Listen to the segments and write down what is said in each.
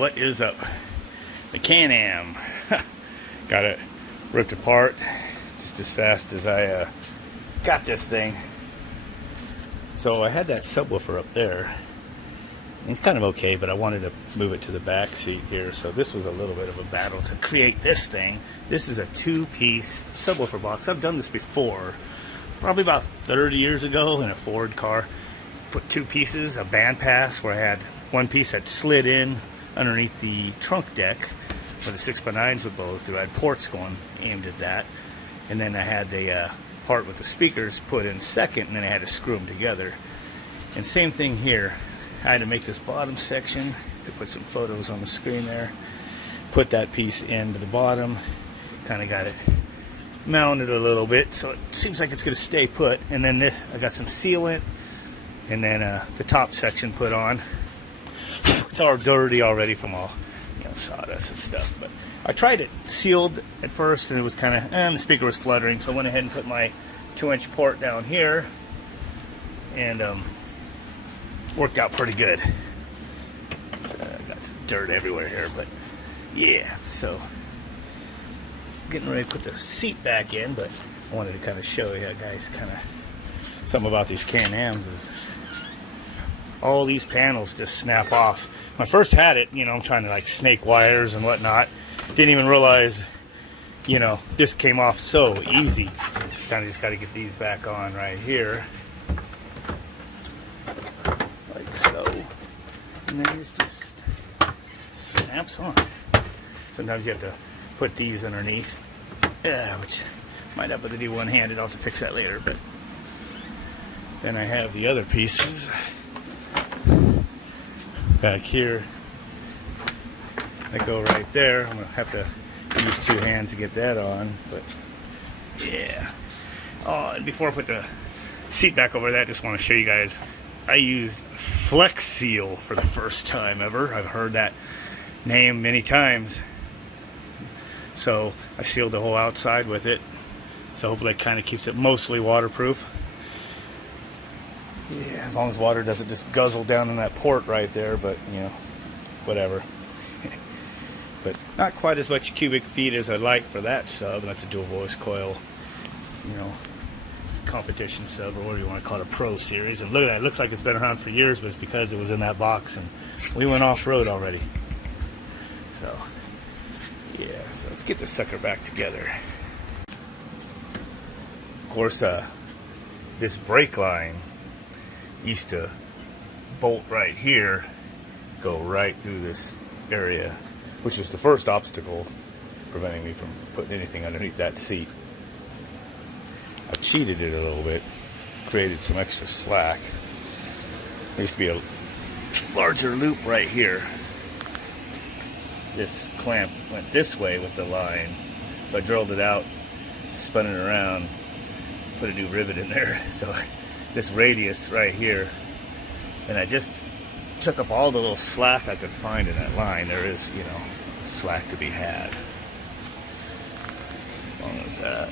What is up? The Can-Am. Got it ripped apart just as fast as I got this thing. So I had that subwoofer up there. It's kind of okay, but I wanted to move it to the back seat here. So this was a little bit of a battle to create this thing. This is a two-piece subwoofer box. I've done this before, probably about 30 years ago in a Ford car. Put two pieces, a bandpass where I had one piece that slid in underneath the trunk deck where the 6x9s would blow through. I had ports going aimed at that. And then I had the part with the speakers put in second, and then I had to screw them together. And same thing here. I had to make this bottom section. Could put some photos on the screen there. Put that piece into the bottom. Kind of got it mounted a little bit, so it seems like it's going to stay put. And then this, I got some sealant, and then the top section put on. It's all dirty already from all, sawdust and stuff. But I tried it sealed at first, and it was kind of, the speaker was fluttering, so I went ahead and put my 2-inch port down here, and worked out pretty good. So I got some dirt everywhere here, but yeah. So getting ready to put the seat back in, but I wanted to kind of show you guys kind of something about these Can-Ams is all these panels just snap off. When I first had it, I'm trying to like snake wires and whatnot. Didn't even realize, this came off so easy. Just got to get these back on right here. Like so. And then it just snaps on. Sometimes you have to put these underneath, which might have to do one-handed. I'll have to fix that later. But then I have the other pieces back here that go right there. I'm going to have to use two hands to get that on, but yeah. Oh, and before I put the seat back over that, I just want to show you guys, I used Flex Seal for the first time ever. I've heard that name many times. So I sealed the whole outside with it. So hopefully it kind of keeps it mostly waterproof. Yeah, as long as water doesn't just guzzle down in that port right there, but whatever. But not quite as much cubic feet as I'd like for that sub. That's a dual voice coil, competition sub, or whatever you want to call it, a pro series. And look at that, it looks like it's been around for years, but it's because it was in that box and we went off-road already. So yeah, so let's get this sucker back together. Of course, this brake line used to bolt right here, go right through this area, which was the first obstacle preventing me from putting anything underneath that seat. I cheated it a little bit, created some extra slack. There used to be a larger loop right here. This clamp went this way with the line, so I drilled it out, spun it around, put a new rivet in there. So this radius right here, and I just took up all the little slack I could find in that line. There is, slack to be had. As long as that.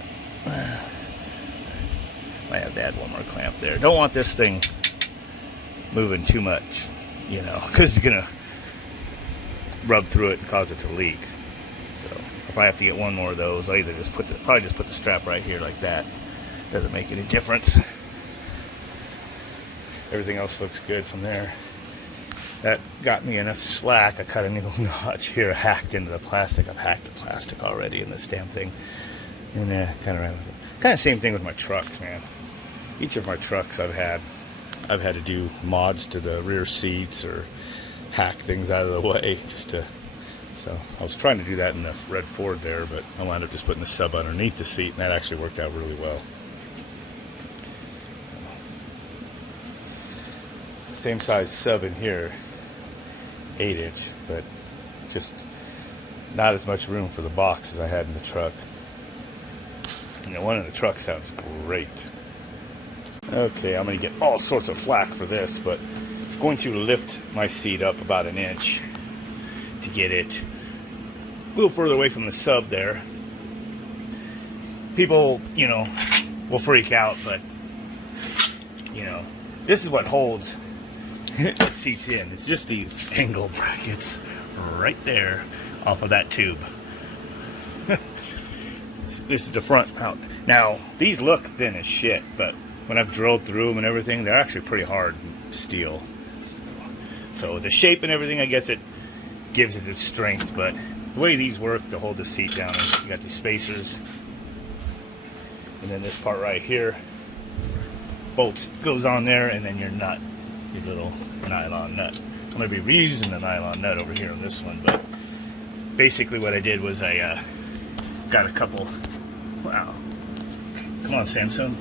Might have to add one more clamp there. Don't want this thing moving too much, because it's gonna rub through it and cause it to leak. So if I have to get one more of those, I'll either just probably just put the strap right here like that. Doesn't make any difference. Everything else looks good from there. That got me enough slack. I cut a new notch here, hacked into the plastic. I've hacked the plastic already in this damn thing. And kind of same thing with my trucks, man. Each of my trucks I've had to do mods to the rear seats or hack things out of the way so I was trying to do that in the red Ford there, but I wound up just putting the sub underneath the seat, and that actually worked out really well. Same size sub in here, 8-inch, but just not as much room for the box as I had in the truck. One in the truck sounds great. Okay, I'm going to get all sorts of flack for this, but I'm going to lift my seat up about 1 inch to get it a little further away from the sub there. People, will freak out, but, this is what holds the seats in. It's just these angle brackets right there off of that tube. This is the front mount. Now, these look thin as shit, but when I've drilled through them and everything, they're actually pretty hard steel. So the shape and everything, I guess it gives it its strength, but the way these work to hold the seat down is you got these spacers, and then this part right here bolts goes on there, and then your nut, your little nylon nut. I'm going to be reusing the nylon nut over here on this one, but basically what I did was I got a couple, wow, come on Samsung,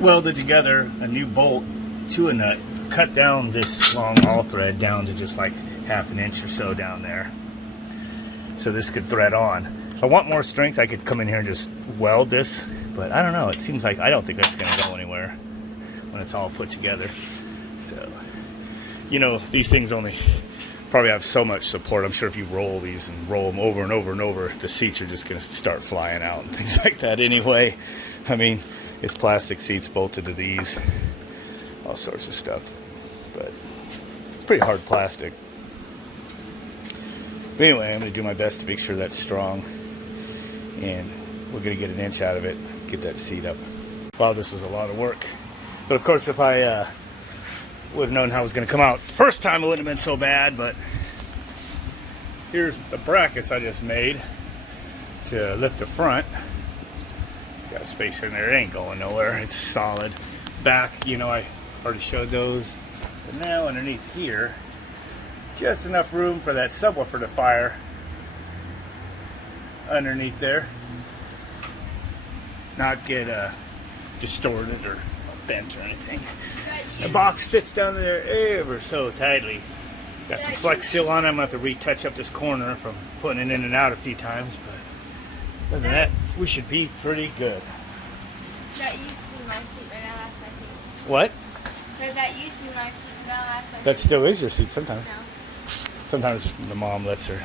welded together a new bolt to a nut, cut down this long all thread down to just like half an inch or so down there, so this could thread on. If I want more strength, I could come in here and just weld this, but I don't know, it seems like I don't think that's going to go anywhere when it's all put together. So, you know, these things only probably have so much support. I'm sure if you roll these and roll them over and over and over, the seats are just going to start flying out and things like that anyway. I mean, it's plastic seats bolted to these, all sorts of stuff, but it's pretty hard plastic. But anyway, I'm going to do my best to make sure that's strong, and we're going to get an inch out of it, get that seat up. Wow, this was a lot of work. But of course, if I would have known how it was going to come out the first time, it wouldn't have been so bad. But here's the brackets I just made to lift the front. It's got a spacer in there, it ain't going nowhere, it's solid. Back, you know, I already showed those. But now underneath here, just enough room for that subwoofer to fire underneath there, not get distorted or bent or anything. The box fits down there ever so tightly. Got some Flex Seal on it. I'm going to have to retouch up this corner from putting it in and out a few times, but other than that, we should be pretty good. That used to be my seat, but now that's my seat. What? So that used to be my seat, now that's my seat. That still is your seat sometimes. No. Sometimes the mom lets her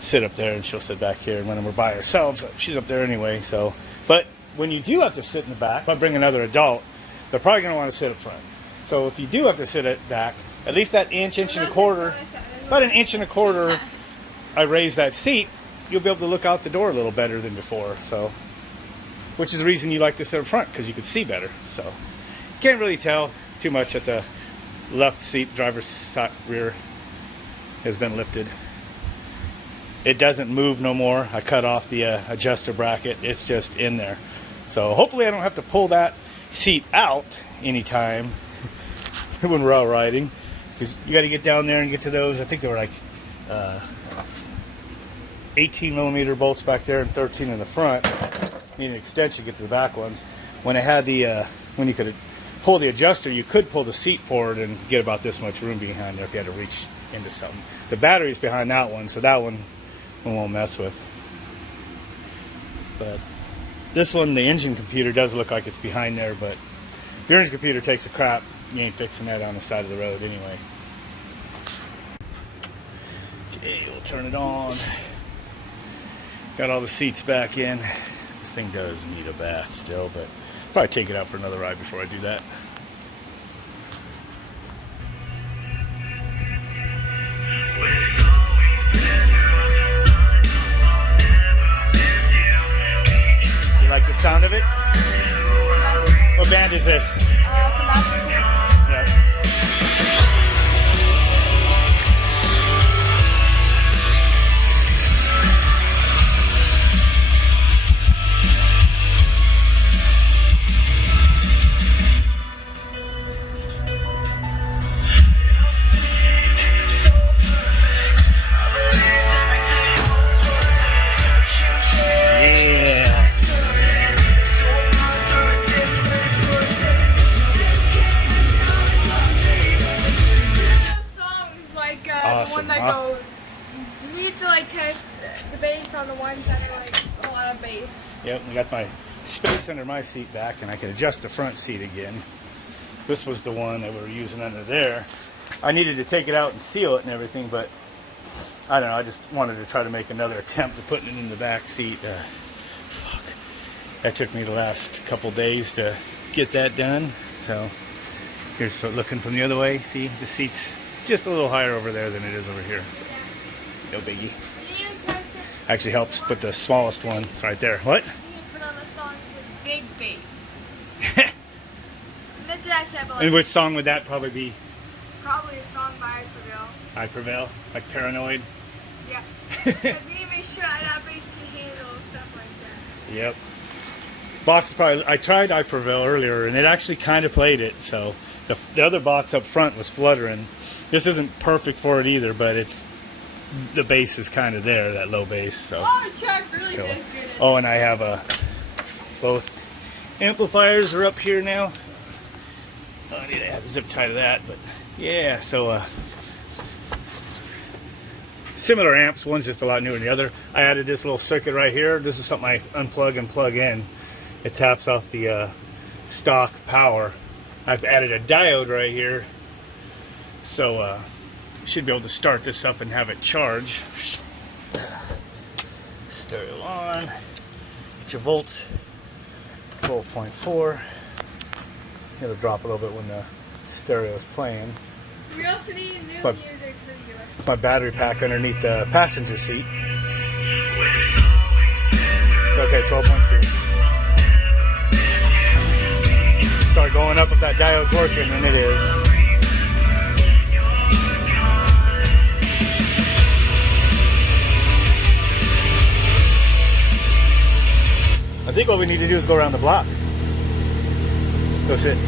sit up there and she'll sit back here, and when we're by ourselves, she's up there anyway. So, but when you do have to sit in the back, if I bring another adult, they're probably going to want to sit up front. So if you do have to sit at back, at least that inch and a quarter, about an inch and a quarter, I raise that seat, you'll be able to look out the door a little better than before. So, which is the reason you like to sit up front, because you can see better. So, can't really tell too much at the left seat. Driver's side rear has been lifted. It doesn't move no more. I cut off the adjuster bracket. It's just in there. So hopefully I don't have to pull that seat out anytime when we're out riding, because you got to get down there and get to those. I think they were like 18 millimeter bolts back there and 13 in the front. Need an extension to get to the back ones. When I had the when you could pull the adjuster, you could pull the seat forward and get about this much room behind there if you had to reach into something. The battery's behind that one, so that one we won't mess with. But this one, the engine computer does look like it's behind there, but if your engine computer takes a crap, you ain't fixing that on the side of the road anyway. Okay, we'll turn it on. Got all the seats back in. This thing does need a bath still, but I'll probably take it out for another ride before I do that. You like the sound of it? What band is this? Yep. One that goes, you need to like test the bass on the ones that are like a lot of bass. Yep, we got my space under my seat back, and I can adjust the front seat again. This was the one that we were using under there. I needed to take it out and seal it and everything, but I don't know, I just wanted to try to make another attempt at putting it in the back seat. Fuck. That took me the last couple days to get that done. So here's looking from the other way. See, the seat's just a little higher over there than it is over here. No biggie. You need to test it. Actually helps put the smallest one right there. What? You need to put on the songs with big bass. That's actually I And which song would that probably be? Probably a song by I Prevail. I Prevail? Like Paranoid? Yeah. But we need to make sure that bass can handle stuff like that. Yep. Box is probably, I tried I Prevail earlier and it actually kind of played it, so the other box up front was fluttering. This isn't perfect for it either, but it's, the bass is kind of there, that low bass, so. Oh, Chuck really cool. does good at Oh, and I have both amplifiers are up here now. Oh, I need to have a zip tie to that, but yeah, so similar amps. One's just a lot newer than the other. I added this little circuit right here. This is something I unplug and plug in. It taps off the stock power. I've added a diode right here, so should be able to start this up and have it charge. Stereo on. Get your volts. 12.4. It'll drop a little bit when the stereo is playing. We also need new music my- for you. It's my battery pack underneath the passenger seat. Okay, 12.2. Start going up if that diode's working, and it is. I think what we need to do is go around the block. Go sit.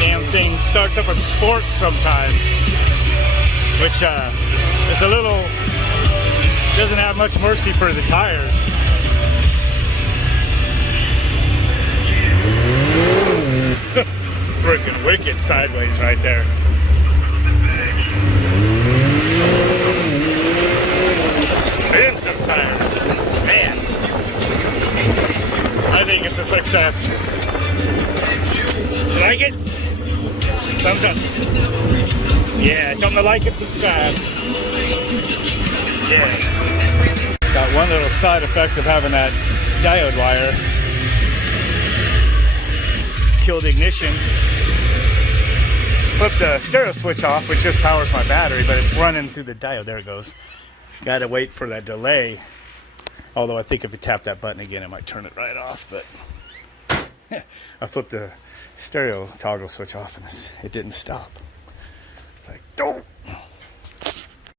Damn thing starts up with sports sometimes, which is a little, doesn't have much mercy for the tires. Freaking wicked sideways right there. Spin some tires. Man. I think it's a success. You like it? Thumbs up. Yeah, tell them to like and subscribe. Yeah. Got one little side effect of having that diode wire. Killed the ignition. Flipped the stereo switch off, which just powers my battery, but it's running through the diode. There it goes. Gotta wait for that delay. Although I think if you tap that button again, it might turn it right off, but I flipped the stereo toggle switch off and it didn't stop.